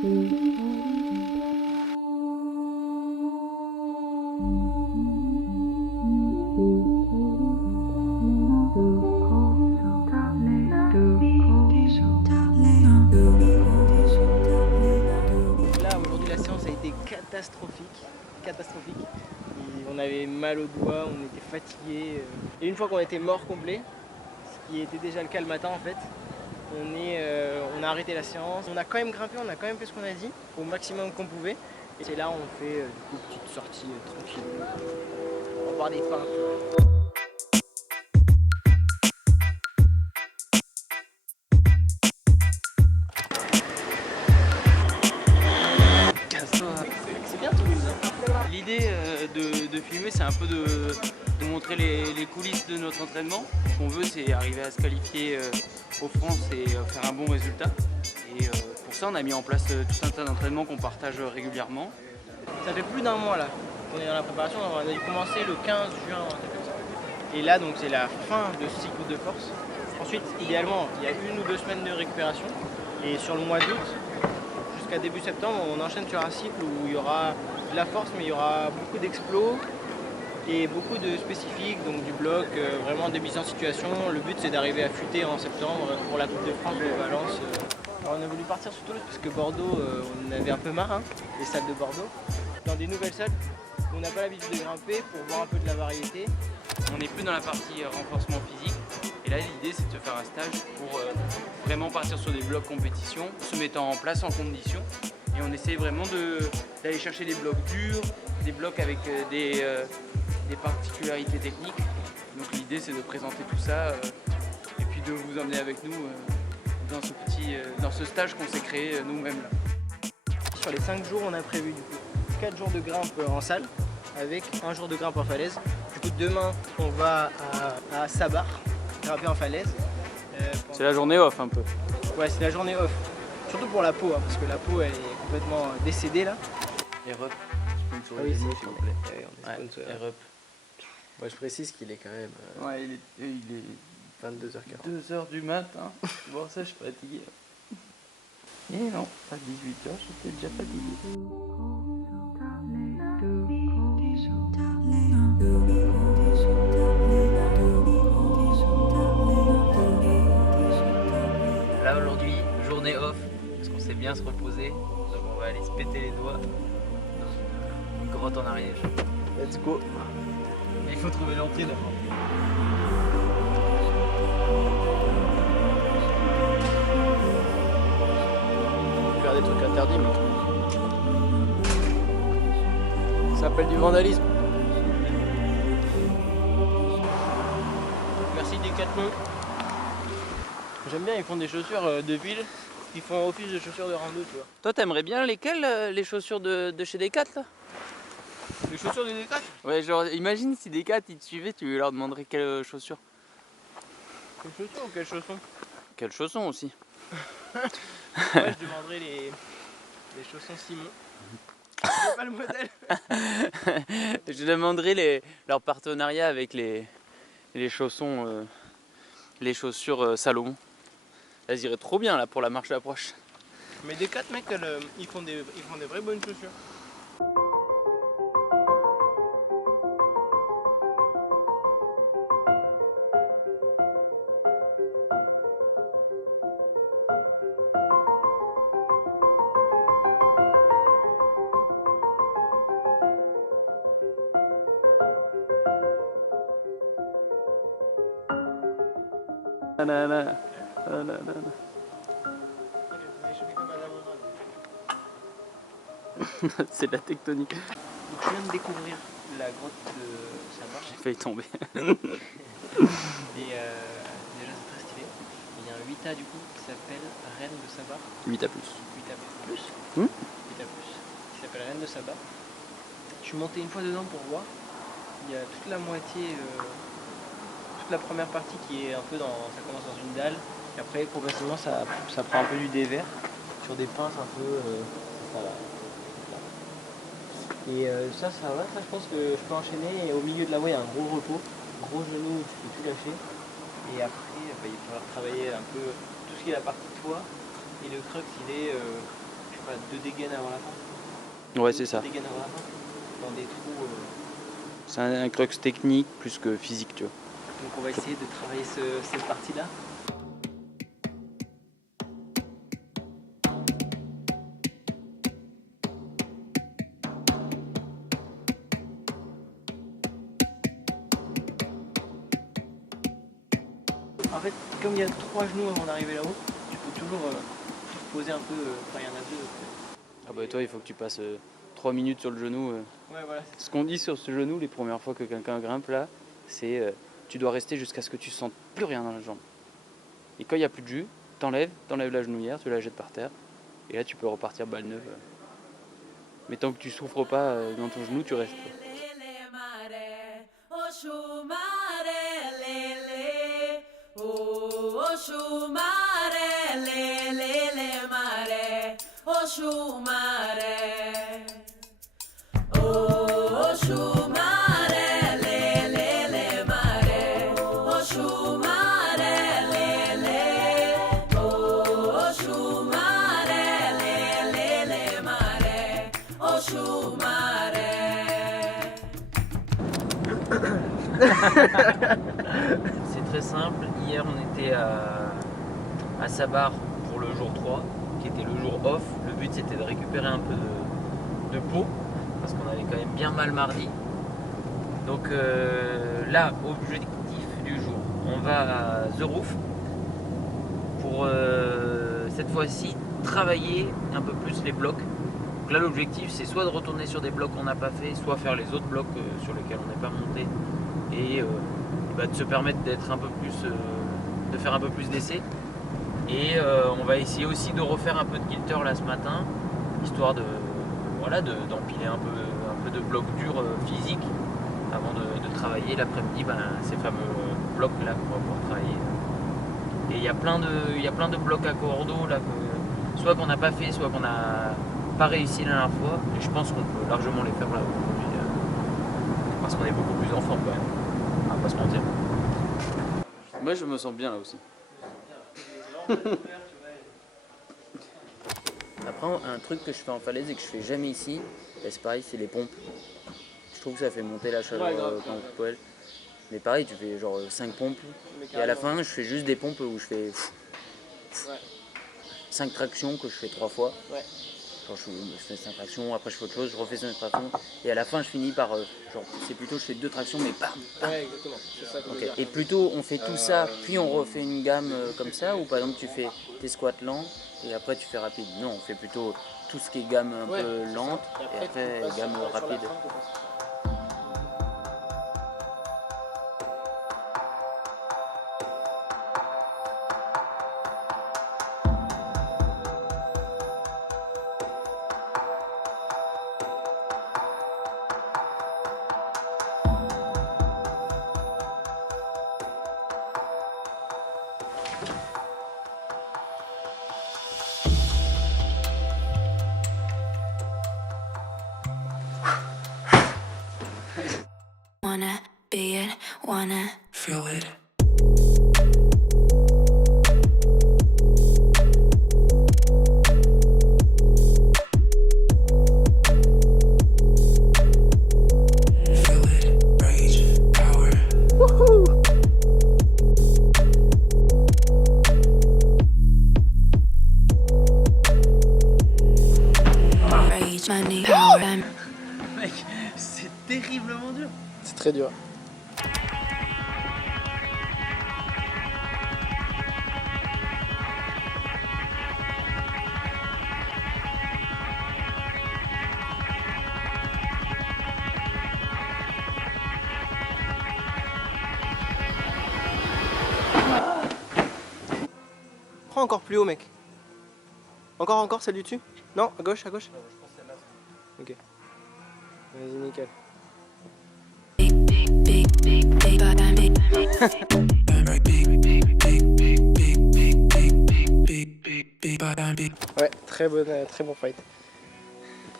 Là aujourd'hui la séance a été catastrophique. Et on avait mal aux doigts, on était fatigués. Et une fois qu'on était mort complet, ce qui était déjà le cas le matin en fait, on a arrêté la séance. On a quand même grimpé, on a quand même fait ce qu'on a dit, au maximum qu'on pouvait. Et c'est là où on fait du coup une petite sortie tranquille. On va boire des pains. C'est bien Toulouse. L'idée de filmer, c'est un peu de montrer les coulisses de notre entraînement. Ce qu'on veut, c'est arriver à se qualifier aux France et faire un bon résultat. Et pour ça, on a mis en place tout un tas d'entraînements qu'on partage régulièrement. Ça fait plus d'un mois là qu'on est dans la préparation. On a dû commencer le 15 juin. Et là, donc c'est la fin de ce cycle de force. Ensuite, idéalement, il y a 1 ou 2 semaines de récupération. Et sur le mois d'août, jusqu'à début septembre, on enchaîne sur un cycle où il y aura de la force, mais il y aura beaucoup d'explos et beaucoup de spécifiques, donc du bloc, vraiment des mises en situation. Le but, c'est d'arriver à futer en septembre pour la Coupe de France de Valence. Alors, on a voulu partir sur Toulouse parce que Bordeaux, on en avait un peu marre, hein, les salles de Bordeaux. Dans des nouvelles salles où on n'a pas l'habitude de grimper pour voir un peu de la variété. On n'est plus dans la partie renforcement physique. Et là, l'idée, c'est de faire un stage pour vraiment partir sur des blocs compétition, se mettant en place en condition. Et on essaie vraiment d'aller chercher des blocs durs, des blocs avec des particularités techniques. Donc l'idée, c'est de présenter tout ça et puis de vous emmener avec nous dans ce stage qu'on s'est créé nous-mêmes là. Sur les 5 jours, on a prévu du coup 4 jours de grimpe en salle avec 1 jour de grimpe en falaise. Du coup, demain, on va à Sabar, grimper en falaise. C'est la journée off un peu. Ouais, c'est la journée off. Surtout pour la peau, hein, parce que la peau, elle est complètement décédée là. Europe. Ah oui, s'il vous plaît. Europe. Moi je précise qu'il est quand même Ouais, il est 22h40. 2h du matin. Bon, ça, je suis fatigué. Et non, à 18h, j'étais déjà fatigué. Là aujourd'hui, journée off, parce qu'on sait bien se reposer, donc on va aller se péter les doigts dans une grotte en Ariège. Let's go. Mais il faut trouver l'entrée d'abord. Faire des trucs interdits, mais ça s'appelle du vandalisme. Merci Decathlon. J'aime bien, ils font des chaussures de ville qui font office de chaussures de rando, tu vois. Toi, t'aimerais bien lesquelles, les chaussures de chez Decat là? Les chaussures de Decathlon? Ouais, genre, imagine si Decat ils te suivaient, tu leur demanderais quelles chaussures? Quelles chaussures ou quelles chaussons? Quelles chaussons aussi. Moi je demanderais les chaussons Simon. C'est pas le modèle. Je demanderais leur partenariat avec les chaussons, les chaussures Salomon. Elles iraient trop bien là pour la marche d'approche. Mais Decathlon, mec, ils font des vraies bonnes chaussures. C'est de la tectonique. Donc je viens de découvrir la grotte de Sabar. J'ai failli tomber. Et déjà c'est très stylé. Il y a un 8A du coup qui s'appelle Reine de Sabar. 8 à plus. 8A plus. 8A Hmm plus. Qui s'appelle Reine de Sabar. Je suis monté une fois dedans pour voir. Il y a toute la moitié, toute la première partie qui est un peu dans. Ça commence dans une dalle. Et après progressivement ça prend un peu du dévers sur des pinces un peu. Ça va. Et ça va, ça je pense que je peux enchaîner. Et au milieu de la voie, il y a un gros repos, gros genou où tu peux tout lâcher. Et après, il va falloir travailler un peu tout ce qui est la partie toit. Et le crux, il est voilà, 2 dégaines avant la fin. Ouais, c'est ça. 2 dégaines avant la fin. Dans des trous. C'est un crux technique plus que physique, tu vois. Donc on va essayer de travailler cette partie-là. En fait, comme il y a 3 genoux avant d'arriver là-haut, tu peux toujours poser un peu, enfin il y en a 2. Ah bah toi, il faut que tu passes 3 minutes sur le genou. Ouais, voilà. Ce qu'on dit sur ce genou les premières fois que quelqu'un grimpe là, c'est tu dois rester jusqu'à ce que tu sentes plus rien dans la jambe. Et quand il n'y a plus de jus, t'enlèves la genouillère, tu la jettes par terre, et là tu peux repartir balle neuve. Mais tant que tu souffres pas dans ton genou, tu restes. C'est très simple. Hier, on était à Sabar pour le jour 3, qui était le jour off. Le but, c'était de récupérer un peu de peau, parce qu'on avait quand même bien mal mardi. Donc là, objectif du jour, on va à The Roof pour cette fois-ci travailler un peu plus les blocs. Donc là, l'objectif, c'est soit de retourner sur des blocs qu'on n'a pas fait, soit faire les autres blocs sur lesquels on n'est pas monté, et de se permettre d'être un peu plus, de faire un peu plus d'essais. Et on va essayer aussi de refaire un peu de kilter là ce matin, histoire de d'empiler un peu de blocs durs physiques avant de travailler l'après-midi ces fameux blocs là qu'on va pouvoir travailler. Et il y a plein de blocs à cordeau là soit qu'on n'a pas fait, soit qu'on n'a pas réussi la dernière fois. Et je pense qu'on peut largement les faire là aujourd'hui, parce qu'on est beaucoup plus enfant quand même. On va pas se mentir. Moi je me sens bien là aussi. Après, un truc que je fais en falaise et que je fais jamais ici, c'est pareil, c'est les pompes. Je trouve que ça fait monter la chaleur quand on poêle. Mais pareil, tu fais genre 5 pompes. Et à la fin, je fais juste des pompes où je fais 5 tractions que je fais 3 fois. Ouais. Genre je fais 5 tractions, après je fais autre chose, je refais 5 tractions. Et à la fin, je finis par, c'est plutôt je fais 2 tractions, mais bam, bam. Ouais, exactement. C'est ça qu'on veut dire. Et plutôt on fait tout ça, puis on refait une gamme comme ça, ou par exemple tu fais tes squats lents et après tu fais rapide. Non, on fait plutôt tout ce qui est gamme un peu lente et après gamme rapide. Wanna be it, wanna feel it. Feel it, rage, power. Woohoo! Rage, money, power. Mec, c'est terriblement dur. C'est très dur. Prends encore plus haut, mec. Encore, celle du dessus? Non, à gauche, à gauche. Ok. Vas-y, nickel. Ouais, très bon fight.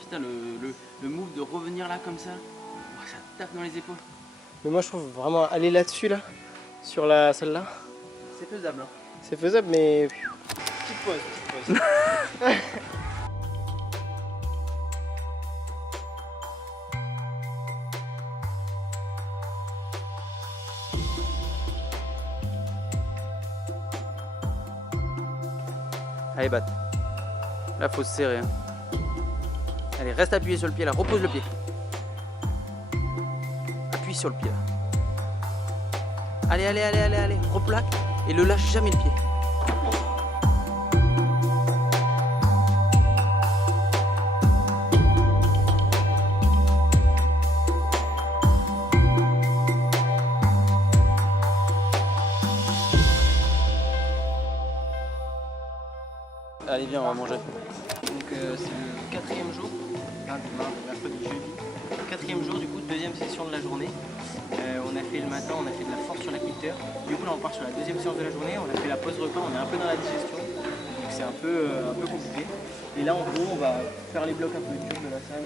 Putain, le move de revenir là comme ça, ça tape dans les épaules. Mais moi je trouve vraiment aller là-dessus là, sur celle-là, C'est faisable. Hein. c'est faisable mais petite pause. Allez, batte. Là, faut se serrer. Hein. Allez, reste appuyé sur le pied là. Repose le pied. Appuie sur le pied là. Allez, allez, allez, allez, allez. Replaque et ne lâche jamais le pied. Allez, viens, on va manger. Donc c'est le quatrième jour, lundi, mardi, mercredi, jeudi. Quatrième jour, du coup, deuxième session de la journée. On a fait le matin, on a fait de la force sur l'acquitteur. Du coup là on part sur la deuxième séance de la journée, on a fait la pause repas, on est un peu dans la digestion. Donc c'est un peu compliqué. Et là en gros on va faire les blocs un peu durs de la salle.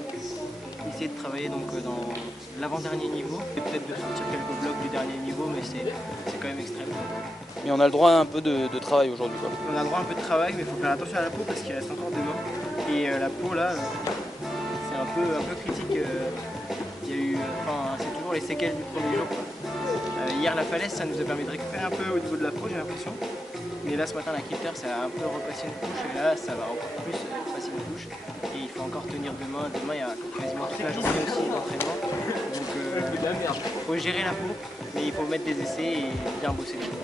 Essayer de travailler donc dans l'avant-dernier niveau. Et peut-être de sortir quelques blocs du dernier niveau, mais c'est quand même extrême. Mais on a le droit à un peu de travail aujourd'hui, quoi. On a le droit à un peu de travail, mais il faut faire attention à la peau parce qu'il reste encore demain. Et la peau là, c'est un peu critique. Il y a eu, c'est toujours les séquelles du premier jour, quoi. Hier la falaise, ça nous a permis de récupérer un peu au niveau de la peau, j'ai l'impression. Mais là ce matin la Kipter, ça a un peu repassé une couche et là ça va encore plus passer une couche. Et il faut encore tenir demain. Demain il y a quasiment toute la journée aussi d'entraînement. Donc il faut gérer la peau, mais il faut mettre des essais et bien bosser les choses.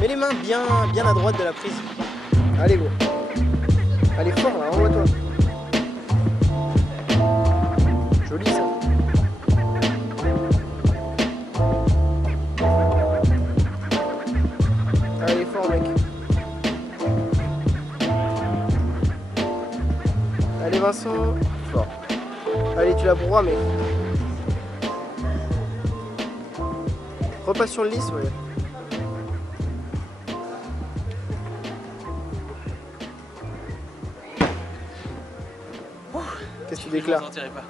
Mets les mains bien à droite de la prise. Allez gros. Allez fort là, envoie-toi. Joli ça. Allez fort mec. Allez Vincent. Fort. Allez tu la broies mec. Repasse sur le lisse, ouais. Qu'est-ce que tu déclares? Je m'en sentirai pas.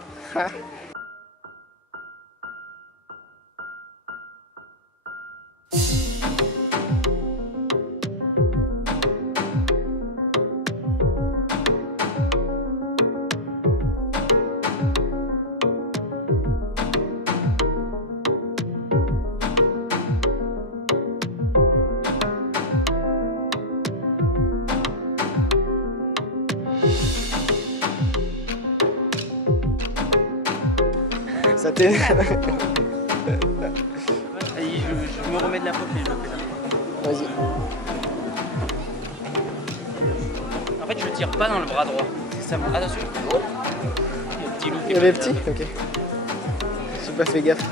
Ça t'énerve. Allez, je me remets de la peau et je le fais là. Vas-y. En fait, je tire pas dans le bras droit. Ça me... Attention. Oh. Il y a le petit loup qui Il y avait petit? Ok. J'ai pas fait gaffe.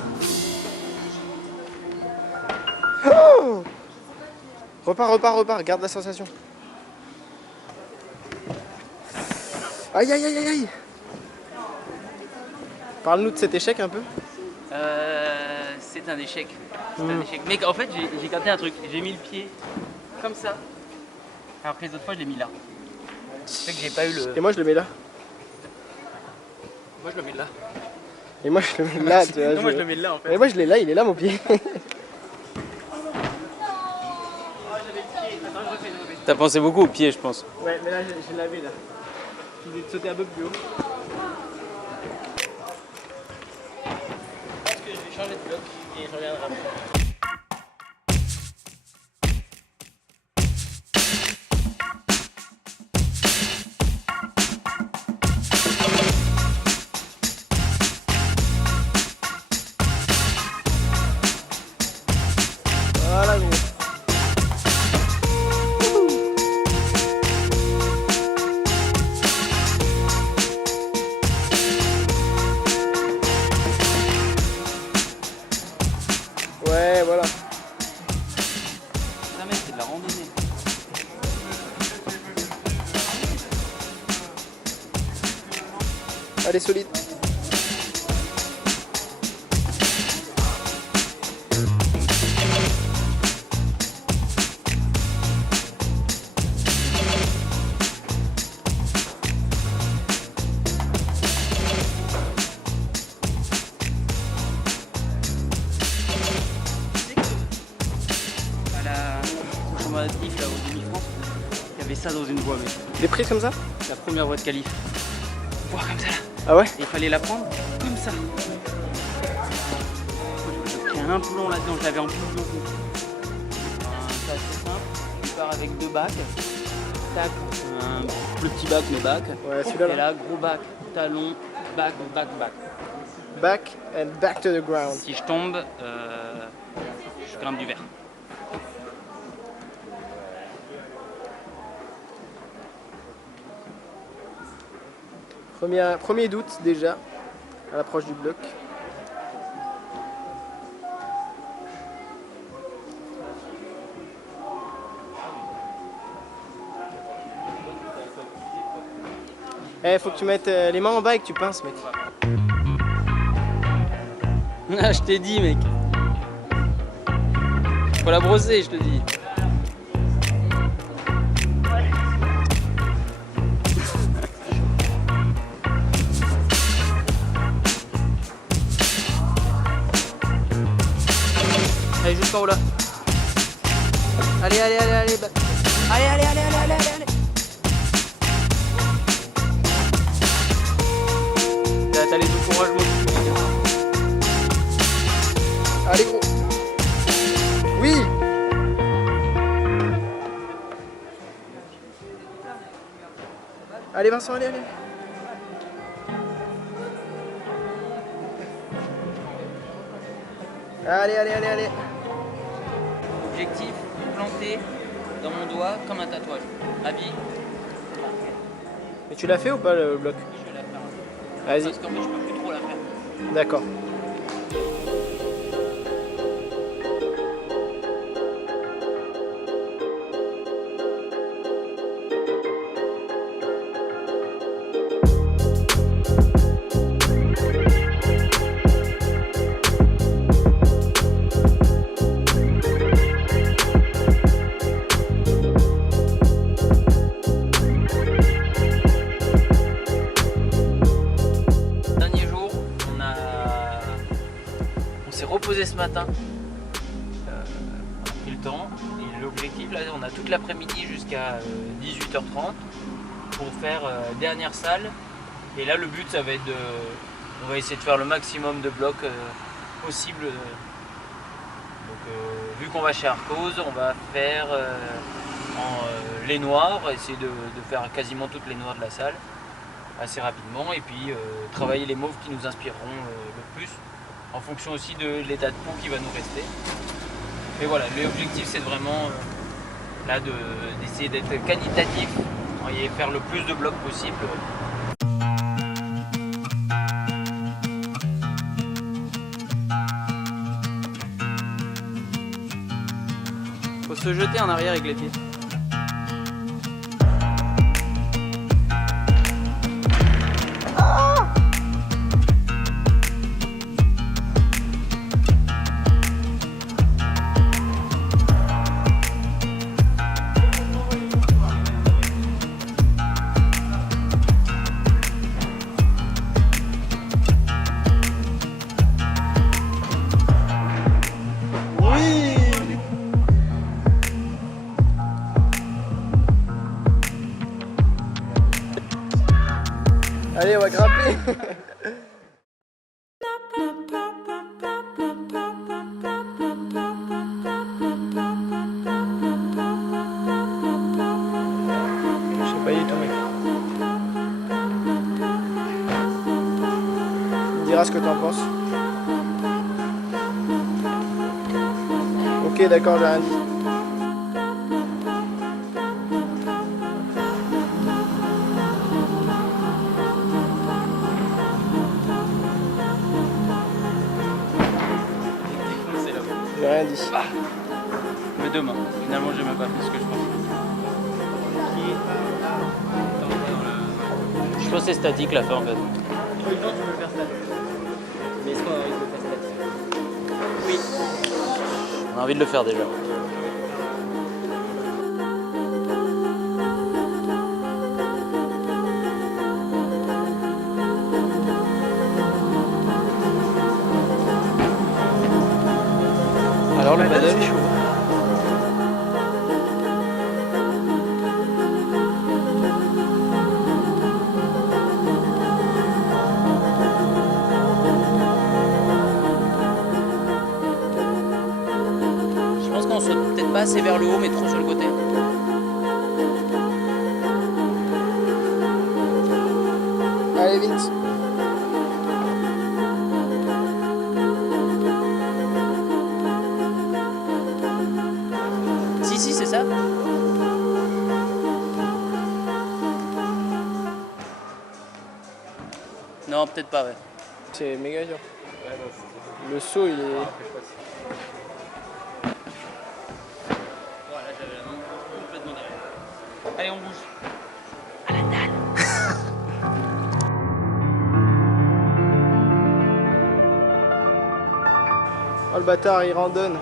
Oh, repars, garde la sensation. Aïe aïe aïe aïe aïe. Parle-nous de cet échec un peu. C'est un échec. C'est un échec. Mais en fait, j'ai capté un truc. J'ai mis le pied comme ça. Alors que les autres fois, je l'ai mis là. C'est que j'ai pas eu le... Et moi je le mets là. Moi, je le mets là. Et moi je le mets là. Tu vois, non, moi, je le mets là en fait. Et moi je l'ai là, il est là mon pied. T'as pensé beaucoup au pied, je pense. Ouais, mais là j'ai lavé là. Il est sauté un peu plus haut. Je pense que je vais changer de bloc et je reviendrai après. Voilà gros. Ouais, Allez, solide. À au championnat de qualif, là, au demi-France, il y avait ça dans une voie, mais Des prises comme ça? la première voie de qualif. Voir comme ça là. Ah ouais? Et il fallait la prendre comme ça. Il y a un plomb là-dedans, je l'avais en plus de c'est assez simple. Tu pars avec 2 bacs. Tac, un plus petit bac, mais bac. Ouais, celui-là, Et là, gros bac, talon, bac, bac, bac. Back and back to the ground. Si je tombe, je grimpe du verre. Premier doute déjà, à l'approche du bloc. Faut que tu mettes les mains en bas et que tu pinces, mec. Ah, je t'ai dit, mec. Faut la brosser, je te dis. Allez, jusqu'en haut là. Allez, allez, allez, allez. Allez, allez, allez, allez, allez, allez. T'as les encouragements du public. Allez, gros. Oui. Allez, Vincent, allez, allez. Allez, allez, allez, allez. Objectif, planter dans mon doigt comme un tatouage. Habit, Mais tu l'as fait ou pas le bloc? je vais la faire. Vas-y. Parce qu'en fait, je peux plus trop la faire. D'accord. Reposé ce matin, on a pris le temps et l'objectif là on a toute l'après-midi jusqu'à 18h30 pour faire dernière salle et là le but ça va être de on va essayer de faire le maximum de blocs possible donc vu qu'on va chez Arcos on va faire les noirs, essayer de faire quasiment toutes les noirs de la salle assez rapidement et puis travailler les mauves qui nous inspireront le plus en fonction aussi de l'état de peau qui va nous rester. Mais voilà, l'objectif c'est vraiment là d'essayer d'être qualitatif et faire le plus de blocs possible. Faut se jeter en arrière avec les pieds. Allez, on va grimper. Je sais pas du tout, mec. Tu me diras ce que t'en penses. Ok, d'accord, j'ai rien dit. J'ai rien dit. Ah. Mais demain, finalement j'ai même pas fait ce que je pensais. Je pense que c'est statique la fin en fait. pas eu le temps, tu peux le faire stade. Mais est-ce qu'on a envie de le faire stade? Oui. On a envie de le faire déjà. Alors le paddle, c'est chaud. Je pense qu'on saute peut-être pas assez vers le haut mais trop sur le côté. Allez, vite. Si, c'est ça. Non, peut-être pas, ouais. C'est méga dur. Le saut, il est... Voilà, j'avais la main complètement derrière. Allez, on bouge. Oh le bâtard, il randonne.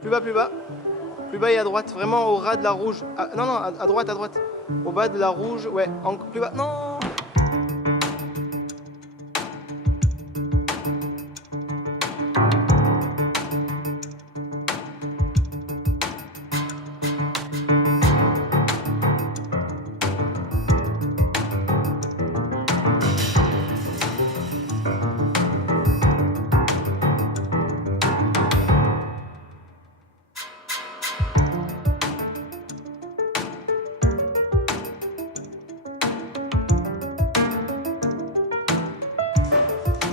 Plus bas, plus bas. Plus bas et à droite, vraiment au ras de la rouge. Ah, non, non, à droite, à droite. Au bas de la rouge, ouais, plus bas. Non!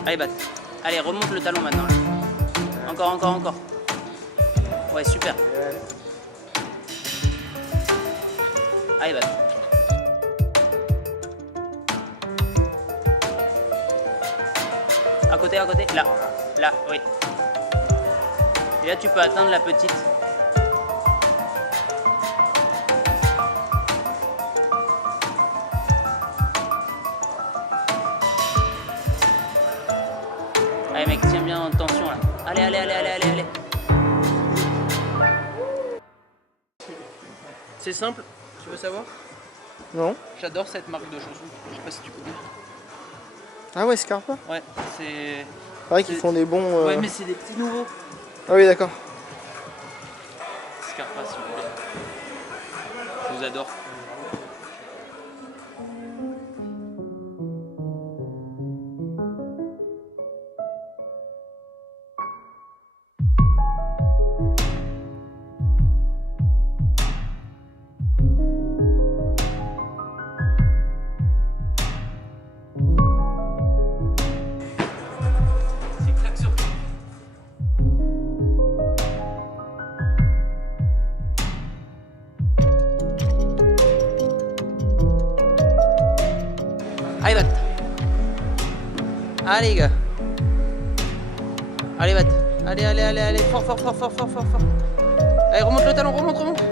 Allez, Bat. Allez, remonte le talon maintenant. Là. Encore, encore, encore. Ouais, super. Allez, Bat. À côté, là. Là, oui. Et là, tu peux atteindre la petite. Allez mec, tiens bien en tension là. Allez, allez, allez, allez, allez, allez. C'est simple, tu veux savoir? Non. J'adore cette marque de chaussons, je sais pas si tu connais. Ah ouais, Scarpa? Ouais, c'est... C'est vrai qu'ils font des bons... Ouais, mais c'est des petits nouveaux. Ah oui, d'accord. Scarpa s'il vous plaît. Je vous adore. Allez, Bat. Allez, les gars. Allez, Bat. Allez, allez, allez, allez. Fort, fort, fort, fort, fort, fort, fort. Allez, remonte le talon, remonte, remonte.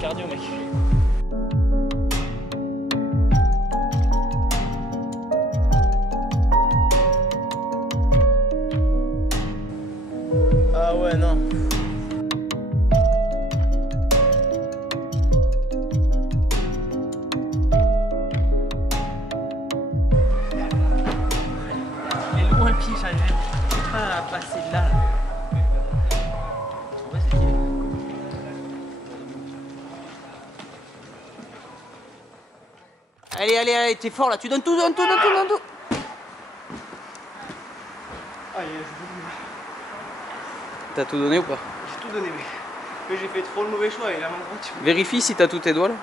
Cardio, mec. Ah ouais, non. Loin le pied, j'arrivais pas à passer de là. Ouais, c'est stylé. Allez, allez, allez, t'es fort là, tu donnes tout, donne tout, donne tout, donne tout. Aïe, j'ai beaucoup. T'as tout donné ou pas? J'ai tout donné, mec. Mais j'ai fait trop le mauvais choix et la main droite. Vérifie si t'as tous tes doigts là.